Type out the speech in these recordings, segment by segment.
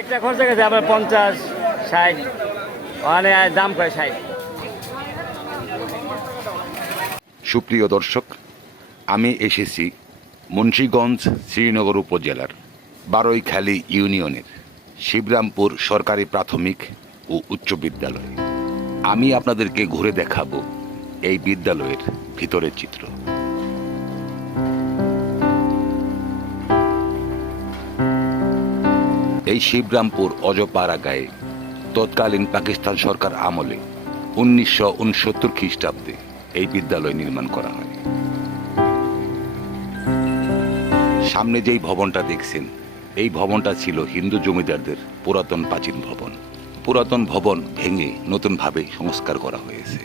একটা খরচা গেছে আপনার 50-60, ওখানে দাম করে 60। সুপ্রিয় দর্শক, আমি এসেছি মুন্সিগঞ্জ শ্রীনগর উপজেলার বারৈখালী ইউনিয়নের শিবরামপুর সরকারি প্রাথমিক ও উচ্চ বিদ্যালয়। আমি আপনাদেরকে ঘুরে দেখাবো এই বিদ্যালয়ের ভিতরের চিত্র। এই শিবরামপুর অজপাড়া গায়ে তৎকালীন পাকিস্তান সরকার আমলে 1969 খ্রিস্টাব্দে এই বিদ্যালয় নির্মাণ করা হয়। সামনে যেই ভবনটা দেখছেন, এই ভবনটা ছিল হিন্দু জমিদারদের পুরাতন প্রাচীন ভবন। পুরাতন ভবন ভেঙে নতুনভাবে সংস্কার করা হয়েছে।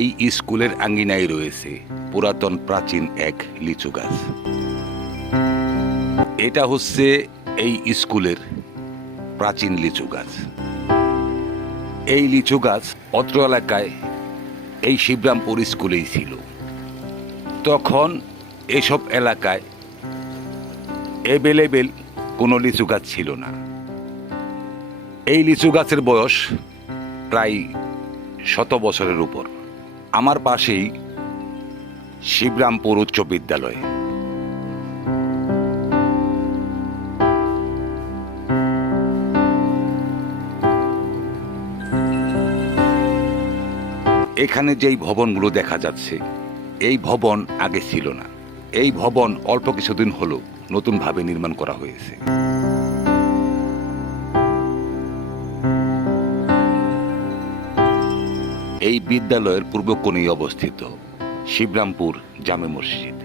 এই স্কুলের আঙ্গিনায় রয়েছে পুরাতন প্রাচীন এক লিচু গাছ। এটা হচ্ছে এই স্কুলের প্রাচীন লিচু গাছ। এই লিচু গাছ অত্র এলাকায় এই শিবরামপুর স্কুলেই ছিল। তখন এসব এলাকায় অ্যাভেলেবেল কোনো লিচু গাছ ছিল না। এই লিচু গাছের বয়স প্রায় 100 বছরের উপর। আমার পাশেই শিবরামপুর উচ্চ বিদ্যালয়। এখানে যেই ভবনগুলো দেখা যাচ্ছে, এই ভবন আগে ছিল না। এই ভবন অল্প কিছুদিন হলো নতুনভাবে নির্মাণ করা হয়েছে। এই বিদ্যালয়ের পূর্ব কোণেই অবস্থিত শিবরামপুর জামে মসজিদ।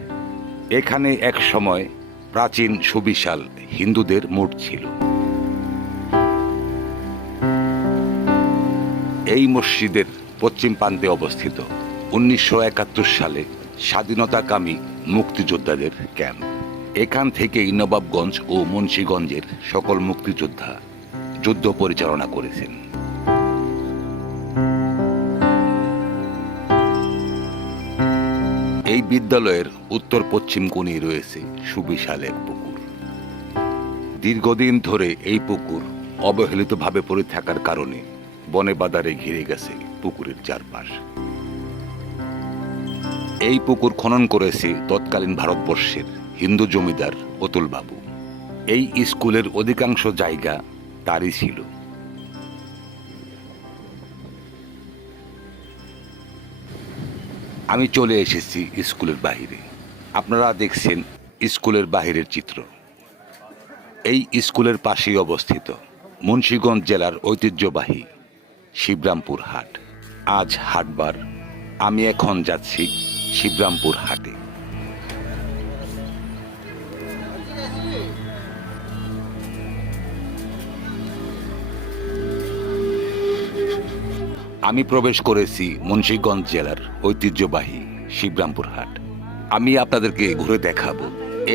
এখানে এক সময় প্রাচীন সুবিশাল হিন্দুদের মঠ ছিল। এই মসজিদের পশ্চিম প্রান্তে অবস্থিত 1971 সালে স্বাধীনতাকামী মুক্তিযোদ্ধাদের ক্যাম্প। এখান থেকেই নবাবগঞ্জ ও মুন্সিগঞ্জের সকল মুক্তিযোদ্ধা যুদ্ধ পরিচালনা করেছেন। এই বিদ্যালয়ের উত্তর পশ্চিম কোণে রয়েছে সুবিশাল এক পুকুর। দীর্ঘদিন ধরে এই পুকুর অবহেলিতভাবে পড়ে থাকার কারণে বনে বাদারে ঘিরে গেছে পুকুরের চারপাশ। এই পুকুর খনন করেছে তৎকালীন ভারতবর্ষের হিন্দু জমিদার অতুল বাবু। এই স্কুলের অধিকাংশ জায়গা তারই ছিল। আমি চলে এসেছি স্কুলের বাহিরে। আপনারা দেখছেন স্কুলের বাহিরের চিত্র। এই স্কুলের পাশেই অবস্থিত মুন্সিগঞ্জ জেলার ঐতিহ্যবাহী শিবরামপুর হাট। আজ হাটবার। আমি এখন যাচ্ছি শিবরামপুর হাটে। আমি প্রবেশ করেছি মুন্সিগঞ্জ জেলার ঐতিহ্যবাহী শিবরামপুর হাট। আমি আপনাদেরকে ঘুরে দেখাবো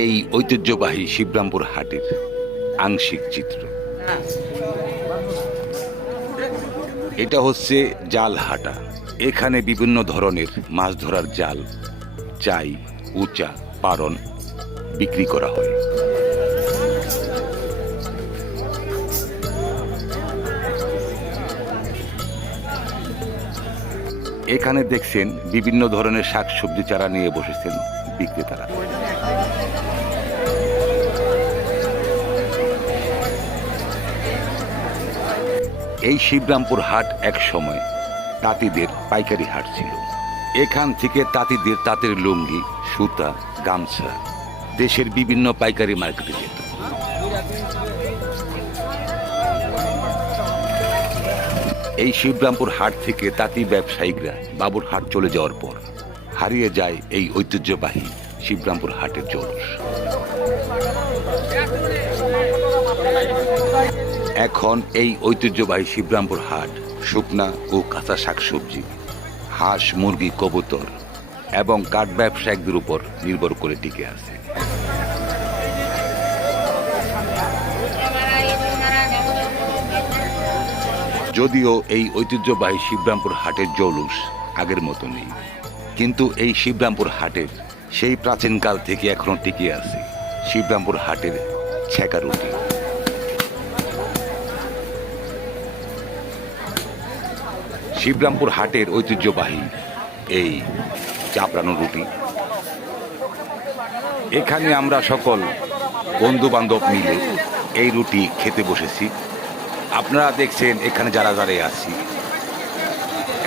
এই ঐতিহ্যবাহী শিবরামপুর হাটের আংশিক চিত্র। এটা হচ্ছে জাল হাটা। এখানে বিভিন্ন ধরনের মাছ ধরার জাল, চাই, উচা, পারন বিক্রি করা হয়। এখানে দেখছেন বিভিন্ন ধরনের শাকসবজি চারা নিয়ে বসেছেন বিক্রেতারা। এই শিবরামপুর হাট এক সময় তাঁতিদের পাইকারি হাট ছিল। এখান থেকে তাঁতিদের তাঁতের লুঙ্গি, সুতা, গামছা দেশের বিভিন্ন পাইকারি মার্কেটে যেত। এই শিবরামপুর হাট থেকে তাঁতি ব্যবসায়িকরা বাবুরহাট চলে যাওয়ার পর হারিয়ে যায় এই ঐতিহ্যবাহী শিবরামপুর হাটের জৌলুস। এখন এই ঐতিহ্যবাহী শিবরামপুর হাট শুকনা ও কাঁচা শাকসবজি, হাঁস, মুরগি, কবুতর এবং কাঠ ব্যবসায়িকদের উপর নির্ভর করে টিকে আছে। যদিও এই ঐতিহ্যবাহী শিবরামপুর হাটের জৌলুস আগের মতো নেই, কিন্তু এই শিবরামপুর হাটের সেই প্রাচীনকাল থেকে এখনো টিকে আছে শিবরামপুর হাটের ছেঁকা রুটি। শিবরামপুর হাটের ঐতিহ্যবাহী এই চাপড়ানো রুটি। এখানে আমরা সকল বন্ধু বান্ধব মিলে এই রুটি খেতে বসেছি। আপনারা দেখছেন এখানে যারা যারা আছি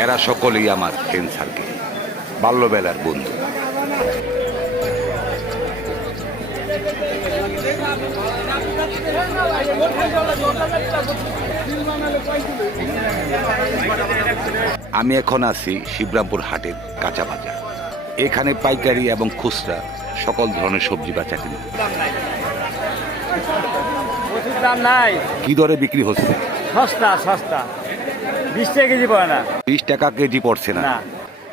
এরা সকলেই আমার ফ্রেন্ড সার্কেল, বাল্যবেলার বন্ধু। আমি এখন আছি শিবরামপুর হাটের কাঁচা বাজার। এখানে পাইকারি এবং খুচরা সকল ধরনের সবজি বেচা কিনে। প্রচুর দাম নাই, কি দরে বিক্রি হচ্ছে? সস্তা সস্তা, 20 টাকা কেজি পড়ে না। 20 টাকা কেজি পড়ছে না? না।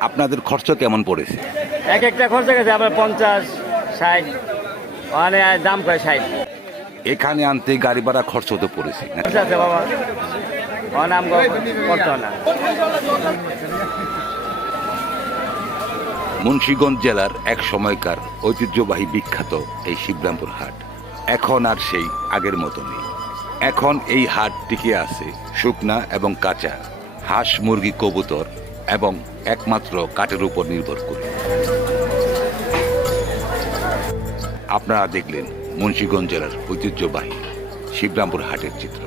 আপনাদের খরচ কেমন পড়েছে? এক একটা খরচা গেছে আবার 50, 60, ওখানে দাম করে 60। এখানে আনতে গাড়ি ভাড়া খরচ তো পড়েছে না? খরচা আছে বাবা, ওখানে আম করতে হয় না। মুন্সিগঞ্জ জেলার এক সময়কার ঐতিহ্যবাহী বিখ্যাত এই শিবরামপুর হাট এখন আর সেই আগের মতো নেই। এখন এই হাট টিকে আছে শুকনা এবং কাঁচা হাঁস, মুরগি, কবুতর এবং একমাত্র কাঠের উপর নির্ভর করে। আপনারা দেখলেন মুন্সিগঞ্জ জেলার ঐতিহ্যবাহী শিবরামপুর হাটের চিত্র।